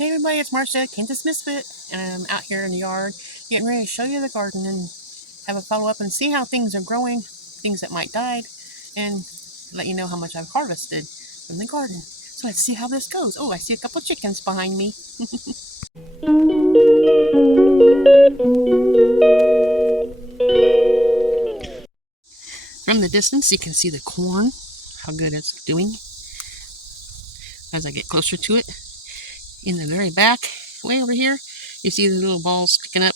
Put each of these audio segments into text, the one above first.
Hey everybody, it's Marcia, Kansas Misfit, and I'm out here in the yard getting ready to show you the garden and have a follow up and see how things are growing, things that might die, and let you know how much I've harvested from the garden. So let's see how this goes. Oh, I see a couple chickens behind me. From the distance, you can see the corn, how good it's doing. As I get closer to it, in the very back, way over here, you see the little balls sticking up.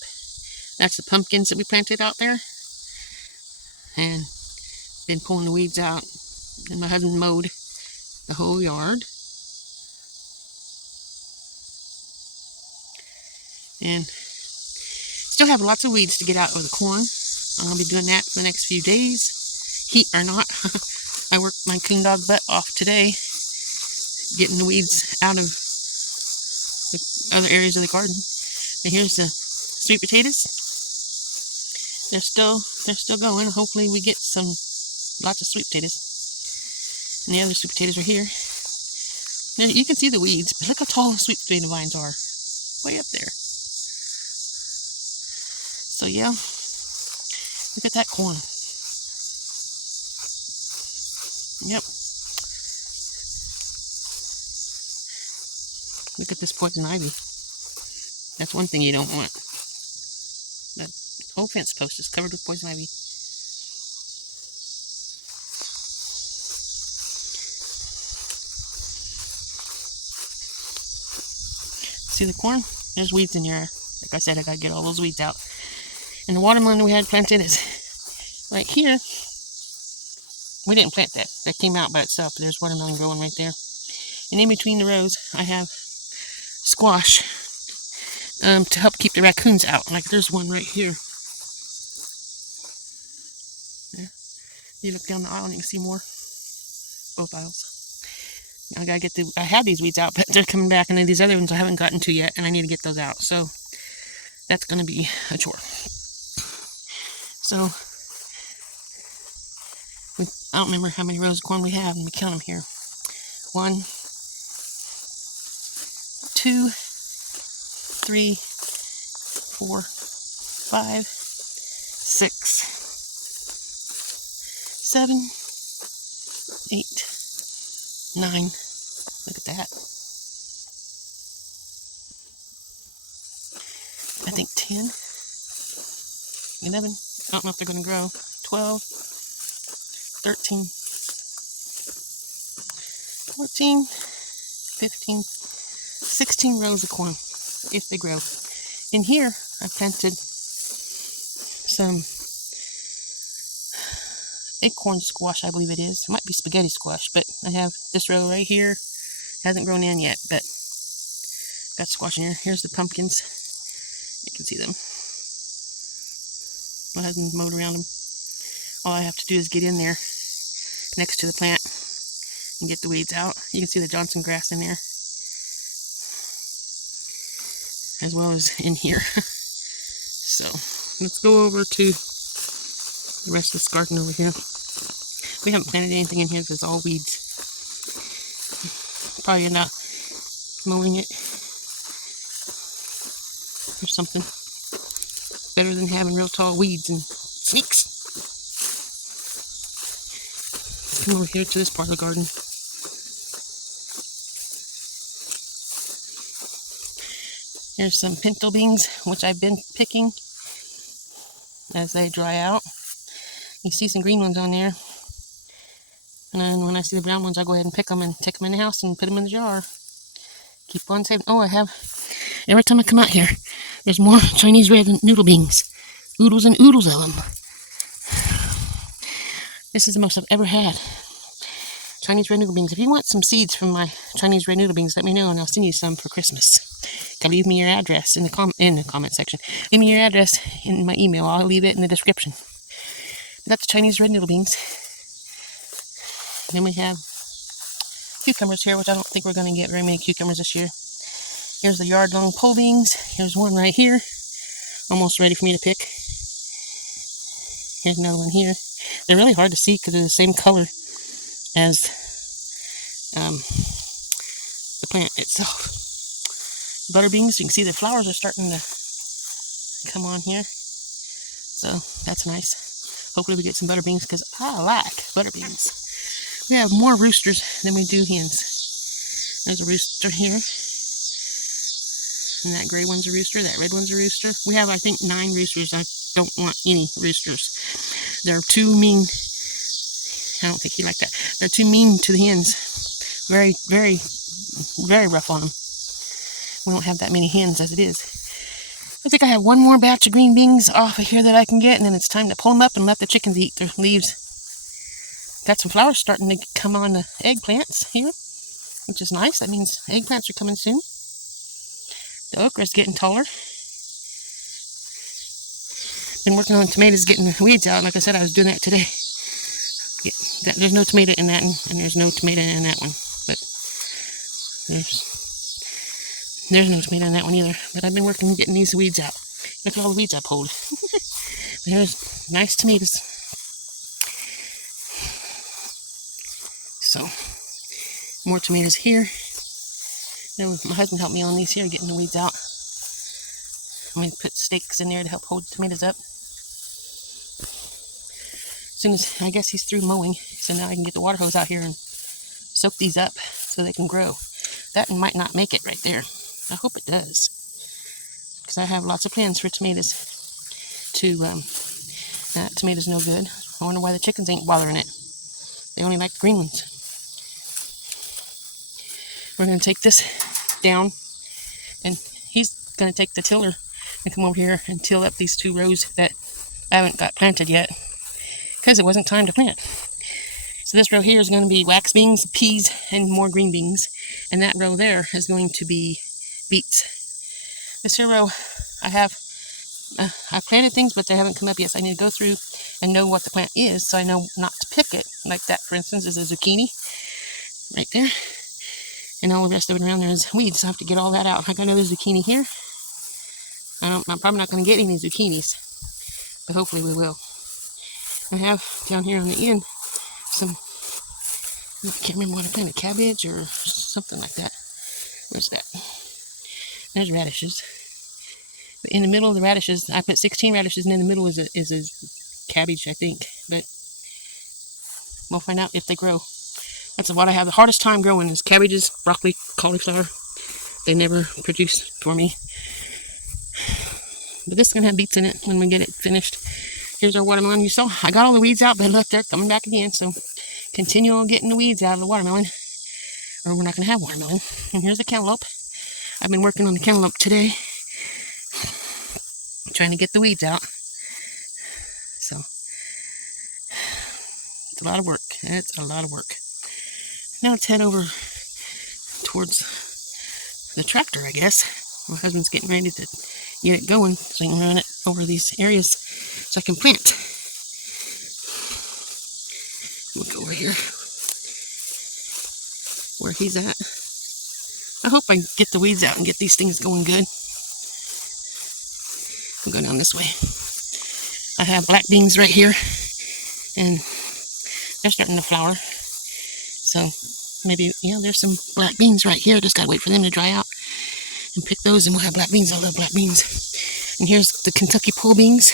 That's the pumpkins that we planted out there. And been pulling the weeds out, and my husband mowed the whole yard. And still have lots of weeds to get out of the corn. I'm going to be doing that for the next few days, heat or not. I worked my coon dog butt off today, getting the weeds out of the other areas of the garden. And here's the sweet potatoes. They're still going. Hopefully we get lots of sweet potatoes. And the other sweet potatoes are here. Now you can see the weeds, but look how tall the sweet potato vines are. Way up there. So yeah, look at that corn. Yep. Look at this poison ivy. That's one thing you don't want. That whole fence post is covered with poison ivy. See the corn? There's weeds in there. Like I said, I gotta get all those weeds out. And the watermelon we had planted is right here. We didn't plant that. That came out by itself. But there's watermelon growing right there. And in between the rows, I have squash to help keep the raccoons out. Like there's one right here. There. You look down the aisle and you can see more. Both aisles. I gotta get I had these weeds out, but they're coming back, and then these other ones I haven't gotten to yet, and I need to get those out. So that's gonna be a chore. So I don't remember how many rows of corn we have. Let me count them here. 1, 2, 3, 4, 5, 6, 7, 8, 9. Look at that. I think 10, 11. I don't know if they're going to grow. 12, 13, 14, 15, 16 rows of corn, if they grow. In here, I planted some acorn squash, I believe it is. It might be spaghetti squash, but I have this row right here. Hasn't grown in yet, but got squash in here. Here's the pumpkins. You can see them. My husband mowed around them. All I have to do is get in there next to the plant and get the weeds out. You can see the Johnson grass in there, as well as in here. So let's go over to the rest of this garden over here. We haven't planted anything in here because it's all weeds. Probably end up mowing it or something. Better than having real tall weeds and snakes. Let's come over here to this part of the garden. Here's some pinto beans, which I've been picking as they dry out. You see some green ones on there. And then when I see the brown ones, I go ahead and pick them and take them in the house and put them in the jar. Keep on saving. Oh, I have, every time I come out here, there's more Chinese red noodle beans. Oodles and oodles of them. This is the most I've ever had. Chinese red noodle beans. If you want some seeds from my Chinese red noodle beans, let me know and I'll send you some for Christmas. You can leave me your address in the comment section. Leave me your address in my email. I'll leave it in the description. Got the Chinese red noodle beans. Then we have cucumbers here, which I don't think we're going to get very many cucumbers this year. Here's the yard-long pole beans. Here's one right here, almost ready for me to pick. Here's another one here. They're really hard to see because they're the same color as the plant itself. butter beans. You can see the flowers are starting to come on here. So that's nice. Hopefully we get some butter beans because I like butter beans. We have more roosters than we do hens. There's a rooster here. And that gray one's a rooster. That red one's a rooster. We have, I think, 9 roosters. I don't want any roosters. They're too mean. I don't think he liked that. They're too mean to the hens. Very, very, very rough on them. We don't have that many hens as it is. I think I have one more batch of green beans off of here that I can get, and then it's time to pull them up and let the chickens eat their leaves. Got some flowers starting to come on the eggplants here, which is nice. That means eggplants are coming soon. The okra is getting taller. Been working on tomatoes, getting the weeds out. Like I said, I was doing that today. There's no tomato in that one, and there's no tomato in that one. But there's no tomato in that one either. But I've been working on getting these weeds out. Look at all the weeds I pulled. There's nice tomatoes. So, more tomatoes here. Then my husband helped me on these here, getting the weeds out. I'm going to put stakes in there to help hold the tomatoes up. As soon as, I guess he's through mowing, so now I can get the water hose out here and soak these up so they can grow. That might not make it right there. I hope it does, because I have lots of plans for tomatoes. That tomato's no good. I wonder why the chickens ain't bothering it. They only like the green ones. We're going to take this down, and he's going to take the tiller and come over here and till up these 2 rows that I haven't got planted yet, because it wasn't time to plant. So this row here is going to be wax beans, peas, and more green beans. And that row there is going to be beets. This here row, I planted things, but they haven't come up yet. So I need to go through and know what the plant is, so I know not to pick it. Like that, for instance, is a zucchini right there. And all the rest of it around there is weeds, so I have to get all that out. I got another zucchini here. I'm probably not going to get any zucchinis, but hopefully we will. I have down here on the end some, I can't remember what I planted, cabbage or something like that. Where's that? There's radishes. But in the middle of the radishes, I put 16 radishes, and in the middle is a cabbage, I think. But we'll find out if they grow. That's what I have the hardest time growing is cabbages, broccoli, cauliflower. They never produce for me. But this is going to have beets in it when we get it finished. Here's our watermelon. You saw I got all the weeds out, but look, they're coming back again. So continue on getting the weeds out of the watermelon, or we're not going to have watermelon. And here's the cantaloupe. I've been working on the cantaloupe today, trying to get the weeds out. So it's a lot of work. It's a lot of work. Now let's head over towards the tractor, I guess. My husband's getting ready to get it going so I can run it over these areas so I can plant. We'll go over here where he's at. I hope I get the weeds out and get these things going good. We'll go down this way. I have black beans right here, and they're starting to flower. So maybe, yeah, there's some black beans right here. Just gotta wait for them to dry out and pick those, and we'll have black beans. I love black beans. And here's the Kentucky pole beans.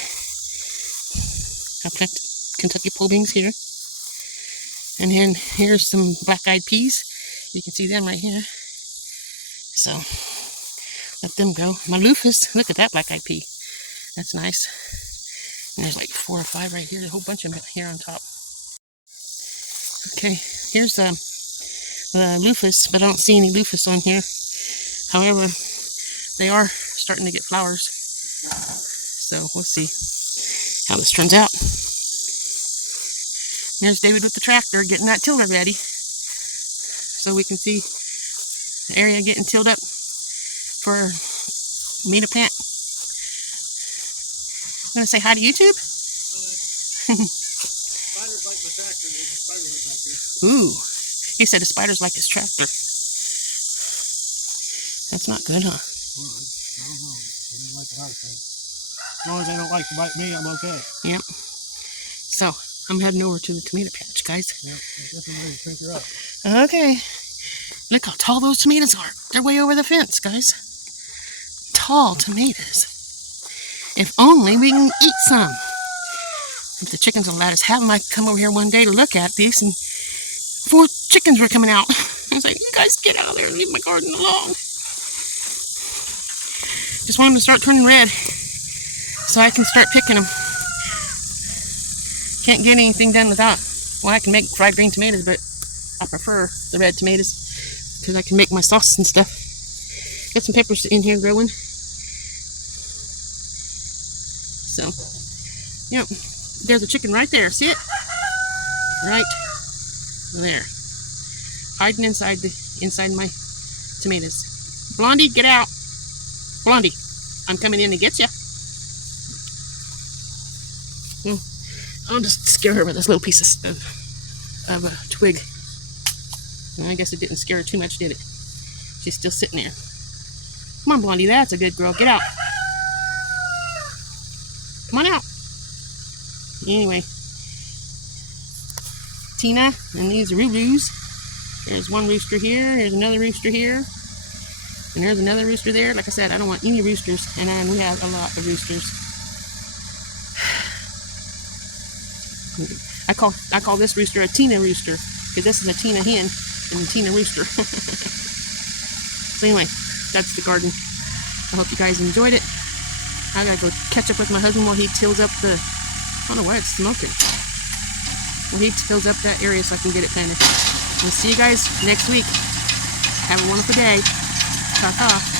I planted Kentucky pole beans here. And then here's some black-eyed peas. You can see them right here. So let them go. My lupus, look at that black-eyed pea. That's nice. And there's like 4 or 5 right here. A whole bunch of them here on top. Okay, here's the lupus, but I don't see any lupus on here. However, they are starting to get flowers. So we'll see how this turns out. There's David with the tractor getting that tiller ready, so we can see the area getting tilled up for me to plant. I'm going to say hi to YouTube. Spiders like my tractor. There's a spider right back there. Ooh, he said the spiders like his tractor. That's not good, huh? Well, I don't know. I don't like a lot of things. As long as they don't like to bite me, I'm okay. Yep. So, I'm heading over to the tomato patch, guys. Yep, I'm definitely ready to pick her up. Okay. Look how tall those tomatoes are. They're way over the fence, guys. tall tomatoes. If only we can eat some. If the chickens will let us have them, I come over here one day to look at these, and 4 chickens were coming out. I was like, you guys get out of there and leave my garden alone. Just want them to start turning red so I can start picking them. Can't get anything done without. Well, I can make fried green tomatoes, but I prefer the red tomatoes because I can make my sauce and stuff. Got some peppers in here growing. So, yep, there's a chicken right there. See it? Right there, hiding inside my tomatoes. Blondie, get out! Blondie, I'm coming in to get you. I'll just scare her with this little piece of a twig. And I guess it didn't scare her too much, did it? She's still sitting there. Come on, Blondie, that's a good girl. Get out. Come on out. Anyway, Tina and these roos. There's one rooster here. There's another rooster here. And there's another rooster there. Like I said, I don't want any roosters. And we have a lot of roosters. I call this rooster a Tina rooster. Because this is a Tina hen and a Tina rooster. So anyway, that's the garden. I hope you guys enjoyed it. I gotta go catch up with my husband while he tills up the... I don't know why it's smoking. Well, he fills up that area so I can get it planted. We'll see you guys next week. Have a wonderful day. Ta-ta.